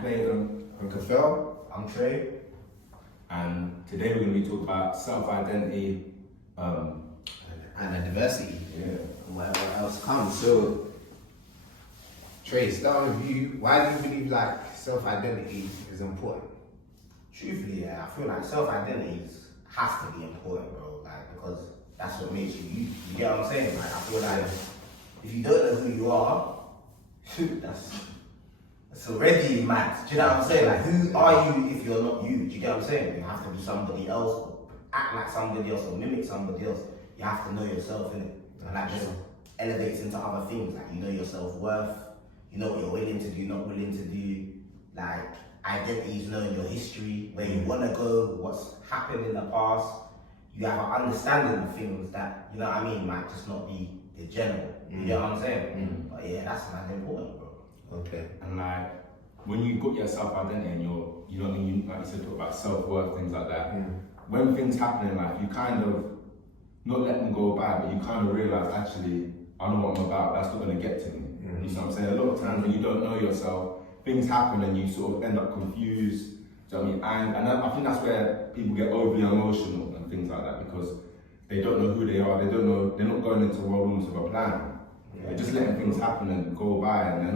Clayton. I'm Kafel. I'm Trey. And today we're going to be talking about self-identity And a diversity. Yeah. And whatever else comes. So, Trey, start with you. Why do you believe like self-identity is important? Truthfully, yeah, I feel like self-identity has to be important, bro. Like, because that's what makes you you. You get what I'm saying? Like, I feel like if you don't know who you are, that's already mad. Do you know what I'm saying? Like, who are you if you're not you? Do you get what I'm saying? You have to be somebody else, or act like somebody else, or mimic somebody else. You have to know yourself, innit? And that just elevates into other things. Like, you know your self-worth, you know what you're willing to do, not willing to do. Like, identity is knowing your history, where you want to go, what's happened in the past. You have an understanding of things that, you know what I mean, might just not be the general. You get what I'm saying? But yeah, that's man important, bro. Okay. And like, when you got your self-identity and you know what I mean, like you said, talk about self-worth, things like that. When things happen in life, you kind of, not let them go by, but you kind of realise, actually, I know what I'm about, that's not going to get to me. You know what I'm saying? A lot of times when you don't know yourself, things happen and you sort of end up confused. Do you know what I mean? And I think that's where people get overly emotional and things like that, because they don't know who they are, they don't know, they're not going into world rooms with a plan. They're just letting things happen and go by, and they're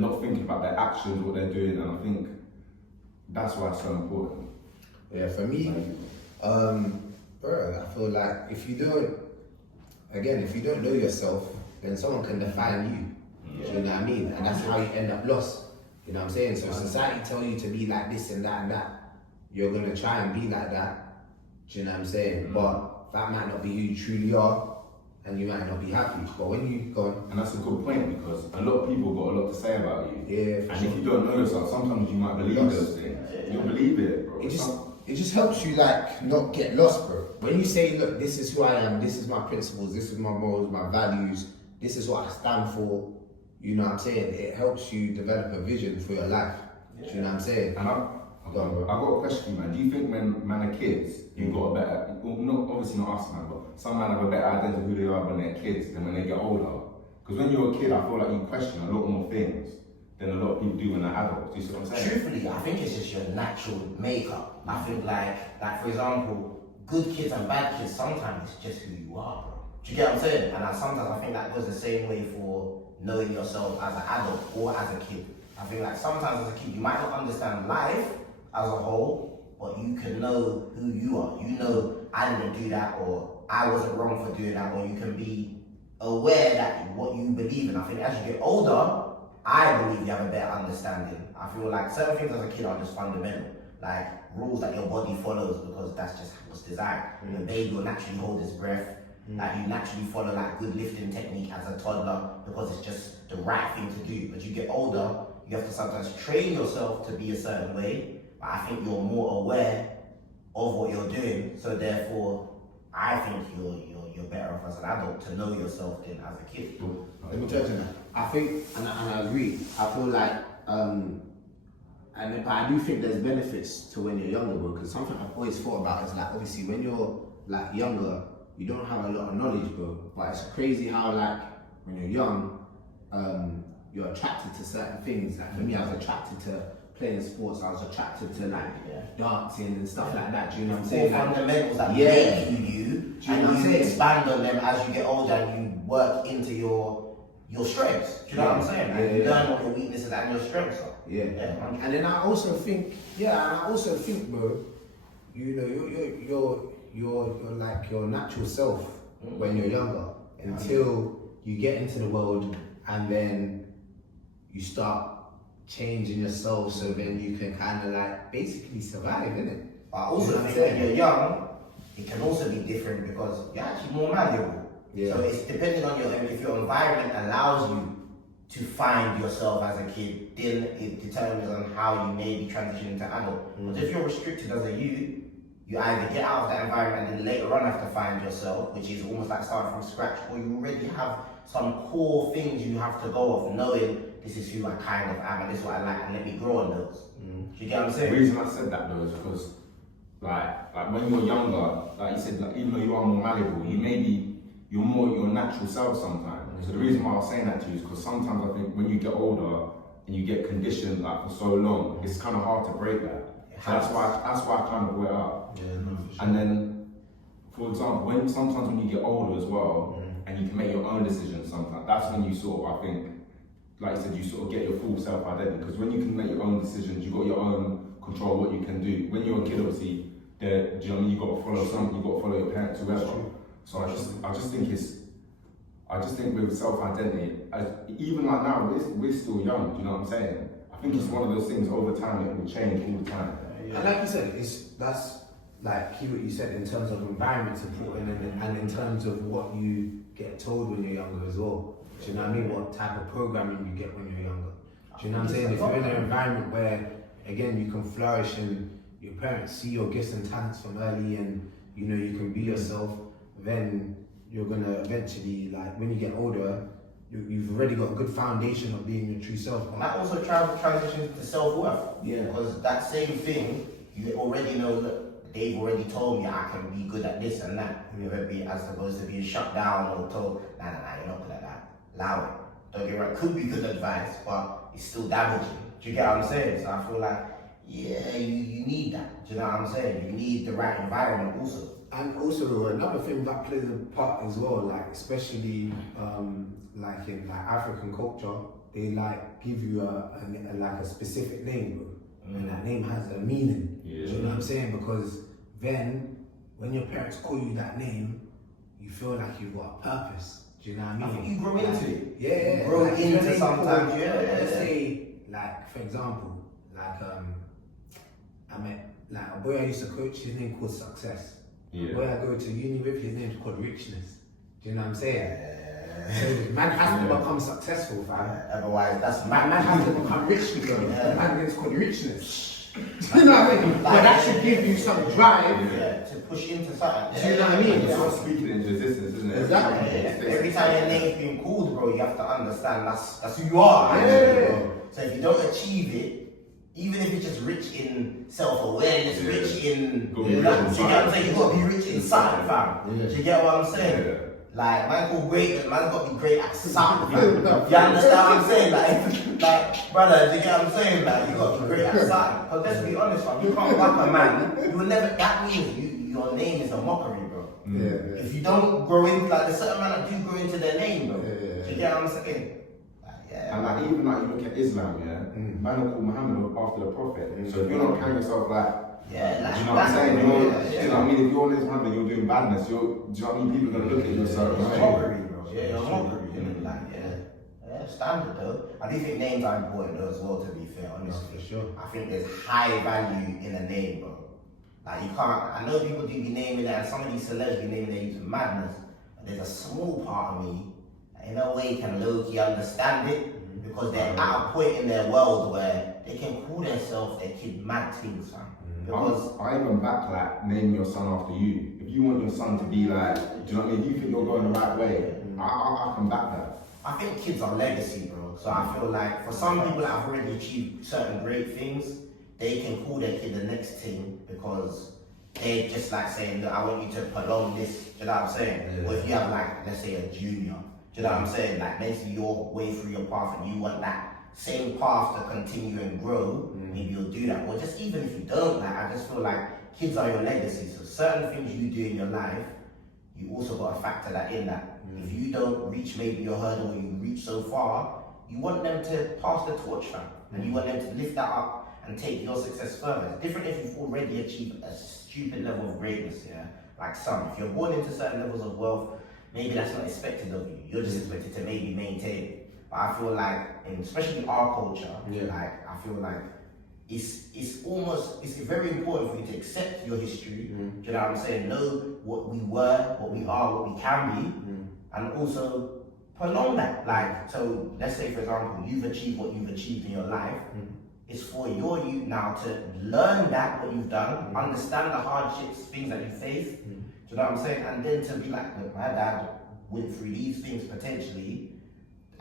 not thinking about their actions, what they're doing, and I think that's why it's so important. Yeah, for me, bro, I feel like if you don't know yourself, then someone can define you. Do you know what I mean? And that's how you end up lost. You know what I'm saying? So society tell you to be like this and that and that. You're gonna try and be like that. Do you know what I'm saying? But that might not be who you truly are, and you might not be happy. But when you go on, And that's a good point, because a lot of people got a lot to say about you. yeah, for And sure. if you don't know yourself, sometimes you might believe those things. You'll believe it, bro. It just helps you like not get lost, bro. When you say, look, this is who I am, this is my principles, this is my morals, my values, this is what I stand for, you know what I'm saying? It helps you develop a vision for your life. Do you know what I'm saying? And I've got a question for you, man. Do you think when man are kids, you've got a better, well, not obviously not us, man, but some man have a better identity of who they are when they're kids than when they get older? Because when you're a kid, I feel like you question a lot more things than a lot of people do when they're adults. Do you see what I'm saying? Truthfully, I think it's just your natural makeup. I think like for example, good kids and bad kids, sometimes it's just who you are, bro. Do you get what I'm saying? And sometimes I think that goes the same way for knowing yourself as an adult or as a kid. I think like sometimes as a kid, you might not understand life as a whole, but you can know who you are. You know, I didn't do that, or I wasn't wrong for doing that, or you can be aware that what you believe in. I think as you get older, I believe you have a better understanding. I feel like certain things as a kid are just fundamental, like rules that your body follows because that's just what's designed. Your baby will naturally hold its breath. Like you naturally follow like good lifting technique as a toddler because it's just the right thing to do. But you get older, you have to sometimes train yourself to be a certain way. But I think you're more aware of what you're doing, so therefore I think you're better off as an adult to know yourself than as a kid. Let me tell you that. I think, and I agree. I feel like, but I do think there's benefits to when you're younger, bro. Because something I've always thought about is like, obviously, when you're like younger, you don't have a lot of knowledge, bro. But it's crazy how like when you're young, you're attracted to certain things. Like for me, I was attracted to playing sports. I was attracted to like dancing and stuff like that. Do you know what I'm saying? All fundamentals that Yeah. make you, Do you know what I'm and you saying? expand on them as you get older and you work into your strengths. Do you know what I'm saying? Like, you learn what your weaknesses and your strengths are. Yeah. And then I also think, bro, you know, you're like your natural self when you're younger until you get into the world and then you start changing yourself so then you can kind of like basically survive, innit? But I also think when you're young, it can also be different because you're actually more malleable. Yeah. So it's depending on if your environment allows you to find yourself as a kid, then it determines on how you maybe transition into adult. But if you're restricted as a youth, you either get out of that environment and then later on have to find yourself, which is almost like starting from scratch, or you already have some core things you have to go off knowing this is who I kind of am and this is what I like and let me grow on those. Do you get what I'm saying? The reason I said that though is because like when you're younger, like you said, like even though you are more malleable, you're more your natural self sometimes. So the reason why I was saying that to you is because sometimes I think when you get older, and you get conditioned like for so long, it's kind of hard to break that. So that's why I kind of brought it up. Yeah, no, for sure. And then, for example, sometimes when you get older as well, and you can make your own decisions sometimes, that's when you sort of, I think, like you said, you sort of get your full self-identity. Because when you can make your own decisions, you've got your own control of what you can do. When you're a kid, obviously, do you know what I mean? You've got to follow something, you've got to follow your parents, whoever. So I just think with self-identity, even like now, we're still young, do you know what I'm saying? I think it's one of those things, over time, it will change all the time. And like you said, that's like key what you said in terms of environment supporting and in terms of what you get told when you're younger as well. Do you know what I mean? What type of programming you get when you're younger. Do you know what I'm saying? If you're in an environment where, again, you can flourish and your parents see your gifts and talents from early and, you know, you can be yourself, then you're gonna eventually, like, when you get older, you've already got a good foundation of being your true self. And that also transitions to self-worth. Yeah. Because that same thing, you already know, look, they've already told me I can be good at this and that. Whether it be as opposed to being shut down or told, nah, you're not good at that. Allow it. Don't get me wrong, could be good advice, but it's still damaging. Do you get what I'm saying? So I feel like, yeah, you need that. Do you know what I'm saying? You need the right environment also. And also another thing that plays a part as well, like especially like in like African culture, they like give you a specific name, bro. And that name has a meaning. Yeah. Do you know what I'm saying? Because then when your parents call you that name, you feel like you've got a purpose. Do you know what I mean? I think you grow into it. Yeah, You grow like, into sometimes, Let's say, like, for example, like I met like a boy I used to coach, his name called Success. Yeah. The boy I go to uni with, his name's called Richness. Do you know what I'm saying? So man has to become successful, fam. Otherwise, that's Man has to become rich, bro. The man is called Richness. Do you know what I mean? But that should give you some drive. Yeah, to push into something. Do you know what I mean? It's not speaking into existence, isn't it? Exactly. Every time your name's being called, bro, you have to understand that's who you are. Yeah. Bro. So if you don't achieve it, even if it's just rich in self-awareness, rich in, Go do you be know rich what I'm inside. saying? You gotta be rich inside, fam. Yeah. Do you get what I'm saying? Yeah. Like, man called great, but man's got to be great at something. You understand what I'm saying? Like, brother, do you get what I'm saying? Like, you got to be great at something. Because let's be honest, fam, you can't whack a man. You will never, that means your name is a mockery, bro. Yeah. If you don't grow into, like, there's certain men that do grow into their name, bro. Yeah. Do you get what I'm saying? Like, yeah. And like even like you look at Islam, man will call Muhammad after the Prophet. So if you're not carrying yourself like, Yeah, like, do you know what I'm saying? yeah, Do you yeah. know what I mean? If you're on this one and you're doing badness, do you know what I mean? People are gonna look at you a certain It's way. mockery, bro. Yeah, you're mockery. Like, yeah, standard though. I do think names are important though as well. To be fair, honestly, for sure. I think there's high value in a name, bro. Like you can't. I know people do be naming it, and some of these celebs be naming their using madness. But there's a small part of me that in a way can low-key understand it because they're at a point in their world where they can call themselves their kid mad things, fam. Because I even back like naming your son after you. If you want your son to be like, do you know what I mean? If you think you're going the right way, I can back that. I think kids are legacy, bro. So I feel like for some people that have already achieved certain great things, they can call their kid the next thing because they're just like saying, look, I want you to prolong this. Do you know what I'm saying? Yeah. Or if you have like, let's say a junior, do you know what I'm saying? Like mentally you're way through your path and you want that same path to continue and grow, maybe you'll do that. Or just even if you don't, like I just feel like kids are your legacy. So certain things you do in your life, you also got to factor that in that if you don't reach maybe your hurdle or you reach so far, you want them to pass the torch, fam. And you want them to lift that up and take your success further. It's different if you've already achieved a stupid level of greatness, yeah? Like some. If you're born into certain levels of wealth, maybe that's not expected of you. You're just expected to maybe maintain it. But I feel like, especially our culture, like I feel like it's very important for you to accept your history. Do you know what I'm saying? Know what we were, what we are, what we can be, and also prolong that. Like, so let's say for example, you've achieved what you've achieved in your life. It's for your youth now to learn that what you've done, understand the hardships, things that you faced. Do you know what I'm saying? And then to be like, look, my dad went through these things potentially,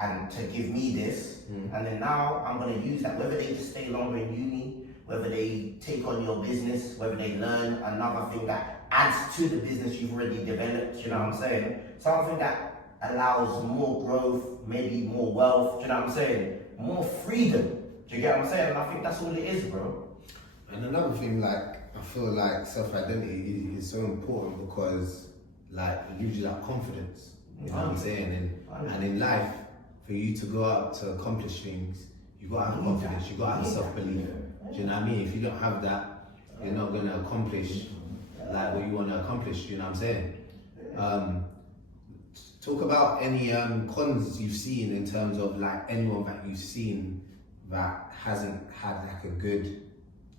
and to give me this, and then now I'm gonna use that, whether they just stay longer in uni, whether they take on your business, whether they learn another thing that adds to the business you've already developed, you know what I'm saying? Something that allows more growth, maybe more wealth, you know what I'm saying? More freedom. Do you get what I'm saying? And I think that's all it is, bro. And another thing, like, I feel like self-identity is so important because, like, it gives you that confidence. You know what I'm saying? And in life, for you to go out to accomplish things, you gotta have confidence, you gotta have self-belief. Do you know what I mean? If you don't have that, you're not gonna accomplish like what you wanna accomplish. Do you know what I'm saying? Talk about any cons you've seen in terms of like anyone that you've seen that hasn't had like a good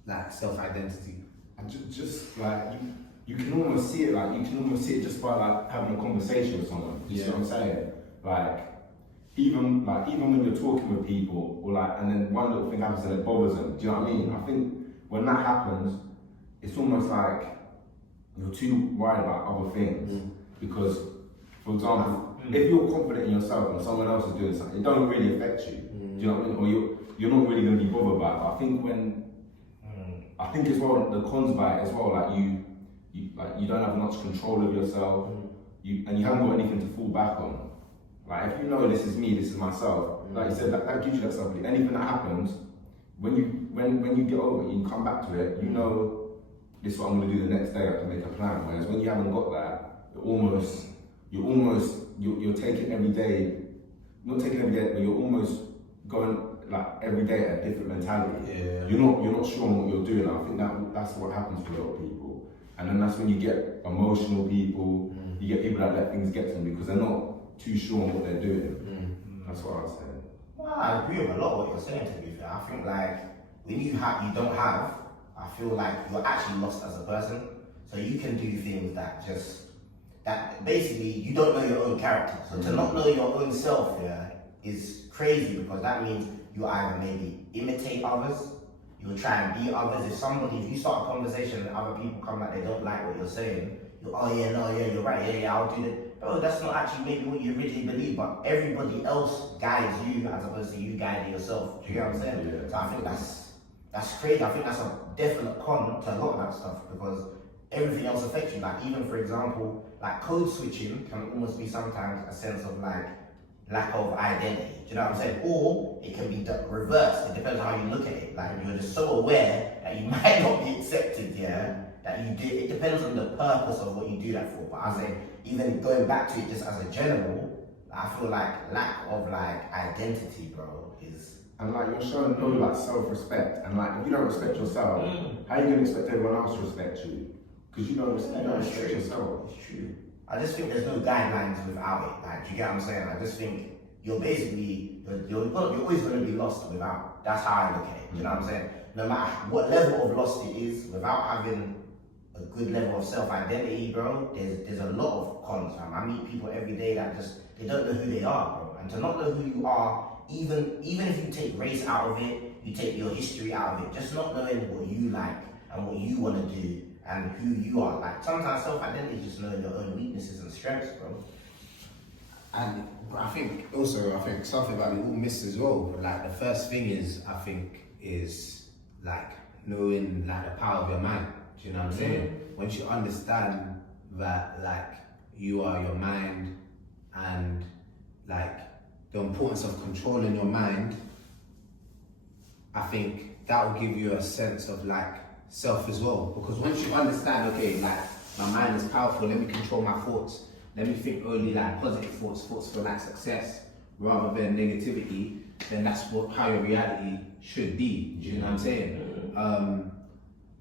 like self-identity. And just like you can almost see it, like you can almost see it just by like having a conversation with someone. You see what I'm saying? Like even when you're talking with people, or like, and then one little thing happens and it bothers them. Do you know what I mean? I think when that happens, it's almost like you're too worried about other things. Because, for example, if you're confident in yourself and someone else is doing something, it don't really affect you. Do you know what I mean? Or you're not really going to be bothered by it. But I think as well, the cons by it as well, like you don't have much control of yourself, and you haven't got anything to fall back on. Like if you know this is me, this is myself, like you said, that gives you that self-belief. Anything that happens, when you get over it, you come back to it, you know this is what I'm going to do the next day. I can make a plan. Whereas when you haven't got that, you're taking every day, not taking every day, but you're almost going like every day at a different mentality. Yeah. You're not sure on what you're doing. I think that's what happens to a lot of people. And then that's when you get emotional people, you get people that let things get to them because they're not too sure on what they're doing. That's what I was saying. Well, I agree with a lot of what you're saying, to be fair. I think like when you don't have, I feel like you're actually lost as a person. So you can do things that basically you don't know your own character. So to not know your own self, is crazy because that means you either maybe imitate others, you'll try and be others. If you start a conversation and other people come like they don't like what you're saying, you're you're right, I'll do that. Bro, that's not actually maybe what you originally believe, but everybody else guides you as opposed to you guiding yourself. Do you get what I'm saying? Yeah. So I think that's crazy. I think that's a definite con to a lot of that stuff because everything else affects you. Like even for example, like code switching can almost be sometimes a sense of like lack of identity. Do you know what I'm saying? Or it can be reversed. It depends on how you look at it. Like you're just so aware that you might not be accepted, that you do. It depends on the purpose of what you do that for. But I say, even going back to it just as a general, I feel like lack of like identity, bro, is. And like you're showing no like self-respect, and like if you don't respect yourself, how are you gonna expect everyone else to respect you? Because you don't respect yourself. It's true. I just think there's no guidelines without it. Like, do you get what I'm saying? I just think you're basically you're always gonna be lost without. That's how I look at it. Do you know what I'm saying? No matter what level of lost it is, without having a good level of self-identity, bro, there's a lot of cons, man. I meet people every day that they don't know who they are, bro. And to not know who you are, even if you take race out of it, you take your history out of it, just not knowing what you like and what you want to do and who you are. Like sometimes self-identity is just knowing your own weaknesses and strengths, bro. And I think something about the all miss as well. Like the first thing is like knowing like the power of your mind. Do you know what I'm saying? Once you understand that like you are your mind and like the importance of controlling your mind, I think that will give you a sense of like self as well. Because once you understand, okay, like my mind is powerful, let me control my thoughts. Let me think only like positive thoughts for like success rather than negativity, then that's how your reality should be. Do you know what I'm saying?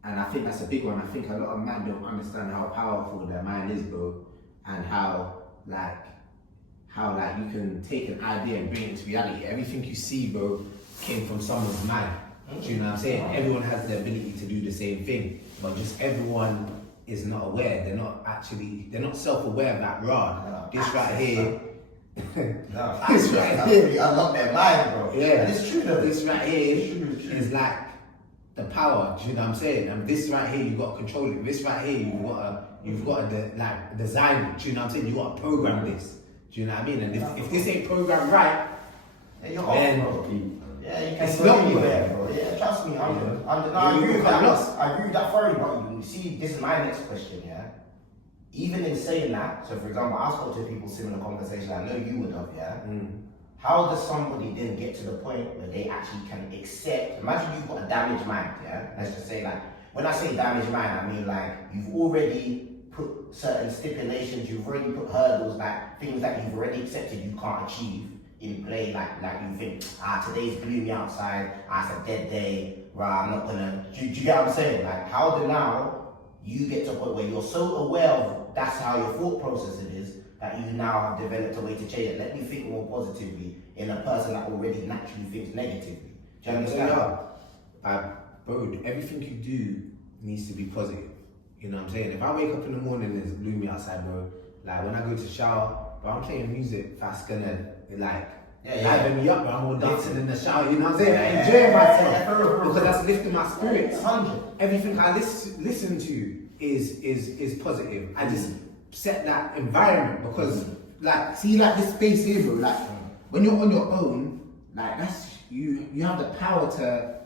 And I think that's a big one. I think a lot of men don't understand how powerful their mind is, bro, and how you can take an idea and bring it into reality. Everything you see, bro, came from someone's mind. Do you know what I'm saying? Everyone has the ability to do the same thing, but just everyone is not aware. They're not self-aware that this right here. This right here. I'm not their mind, bro. Yeah, it's true though. This right here is like the power. Do you know what I'm saying? And this right here, you got to control it. This right here, you've got to like design it. Do you know what I'm saying? You got to program this. Do you know what I mean? And if this ain't programmed right, you're then off, bro. Yeah, you can it's go not anywhere, bro. Yeah, trust me. I agree with that. I agree with that thoroughly, but you see, this is my next question, yeah? Even in saying that, so for example, I spoke to people similar conversations, I know you would have, yeah? how does somebody then get to the point where they actually can accept? Imagine you've got a damaged mind, yeah? Let's just say like, when I say damaged mind, I mean like you've already put certain stipulations, you've already put hurdles, like things that you've already accepted you can't achieve in play, like you think, today's gloomy outside, it's a dead day, right, I'm not gonna, do you get what I'm saying? Like, how do now you get to a point where you're so aware of that's how your thought process it is, that you now have developed a way to change it. Let me think more positively in a person that already naturally thinks negatively. Do you understand? Bro, everything you do needs to be positive. You know what I'm saying? If I wake up in the morning and it's gloomy outside, bro, like when I go to shower, bro, I'm playing music that's gonna like liven me up, bro. I'm all dancing in the shower, you know what I'm saying? I enjoy myself because that's lifting my spirits. Everything I listen to is positive. I just set that environment because like see like this space here, bro, like when you're on your own, like that's you have the power to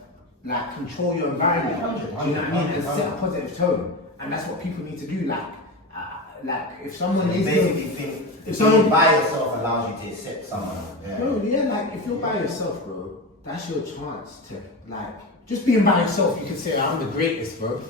like control your environment. Do you know what I mean? And set a positive tone. And that's what people need to do. Like if someone is basically if someone by yourself allows you to accept someone. Bro, like if you're by yourself, bro, that's your chance to like just being by yourself. You can say I'm the greatest, bro.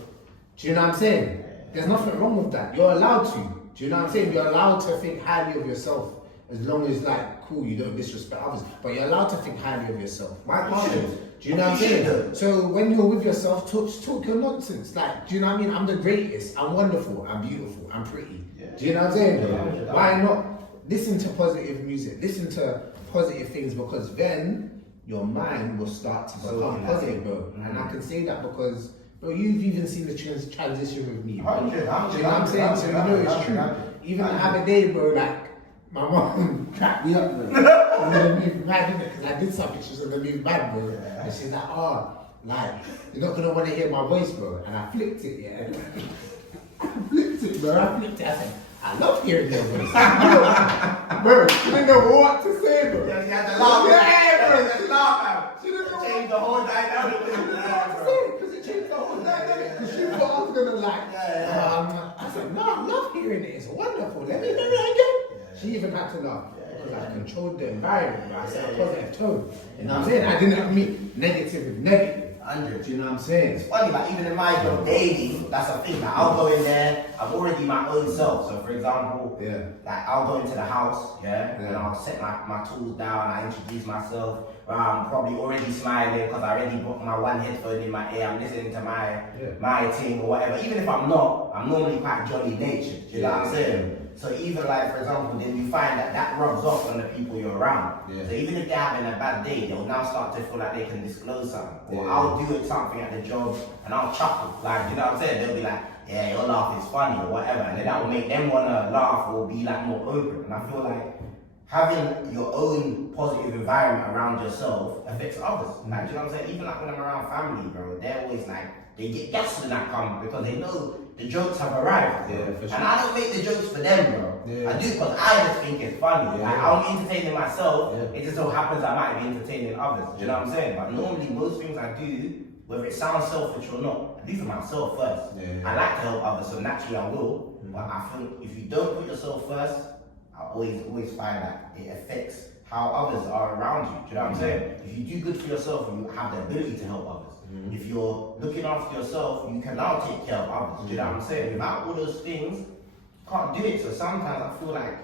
Do you know what I'm saying? There's nothing wrong with that. You're allowed to. Do you know what I'm saying? You're allowed to think highly of yourself as long as like cool, you don't disrespect others. But you're allowed to think highly of yourself. Why can't you? Do you know what I'm saying? So when you're with yourself, talk your nonsense. Like, do you know what I mean? I'm the greatest. I'm wonderful. I'm beautiful. I'm pretty. Yeah. Do you know what I'm saying? Yeah. Why not listen to positive music? Listen to positive things because then your mind will start to become positive, bro. And I can say that because, bro, you've even seen the transition with me. Bro. Do you know what I'm saying? So you know it's true. Even the other day, bro, like, my mom cracked me up, bro. I'm gonna move mad, innit? Because I did something, she was gonna move mad, bro. And she's like, like, you're not gonna wanna hear my voice, bro. And I flipped it, yeah. I flipped it, bro. I said, I love hearing your voice. Bro, she didn't know what to say, bro. Yeah, you had to laugh. Yeah, bro. She laughed. She didn't know change the whole dynamic. Because it changed the whole dynamic. Because she thought I was gonna like, I said, no, I love hearing it. It's wonderful. Let me hear it again. She even had to laugh because I controlled the environment. I set a positive tone. You know what I'm saying? I didn't mean negative with negative. 100. Do you know what I'm saying? It's funny, like even in my job daily, that's a thing. Like I'll go in there, I'm already my own self. So for example, like I'll go into the house, and I'll set my tools down, I introduce myself. I'm probably already smiling because I already put my one headphone in my ear, I'm listening to my thing or whatever. Even if I'm not, I'm normally quite jolly natured. Do you know what I'm saying? So even like, for example, then you find that rubs off on the people you're around. So even if they're having a bad day, they'll now start to feel like they can disclose something. Or I'll do something at the job and I'll chuckle. Like, you know what I'm saying? They'll be like, yeah, your laugh is funny or whatever. And then that will make them want to laugh or be like more open. And I feel like having your own positive environment around yourself affects others. Like, do you know what I'm saying? Even like when I'm around family, bro, they're always like, they get gassed when that comes because they know the jokes have arrived. For sure. And I don't make the jokes for them, bro. I do because I just think it's funny. Like, I'm entertaining myself, it just so happens I might be entertaining others. Do you know what I'm saying? But normally, most things I do, whether it sounds selfish or not, I do for myself first. I like to help others, so naturally I will. But I think if you don't put yourself first, I always find that it affects how others are around you. Do you know what I'm saying? If you do good for yourself, you have the ability to help others. If you're looking after yourself, you can now take care of others. Do you know what I'm saying? Without all those things, you can't do it. So sometimes I feel like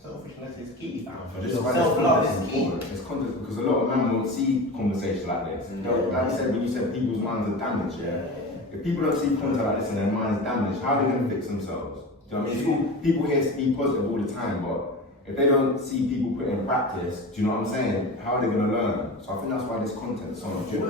selfishness is key, fam. Self-love is key. It's context because a lot of men won't see conversations like this. Like you said, when you said people's minds are damaged, if people don't see content like this and their minds damaged, how are they going to fix themselves? Do you know what I mean? People here speak positive all the time, but if they don't see people put in practice, do you know what I'm saying? How are they going to learn? So I think that's why this content is so much good.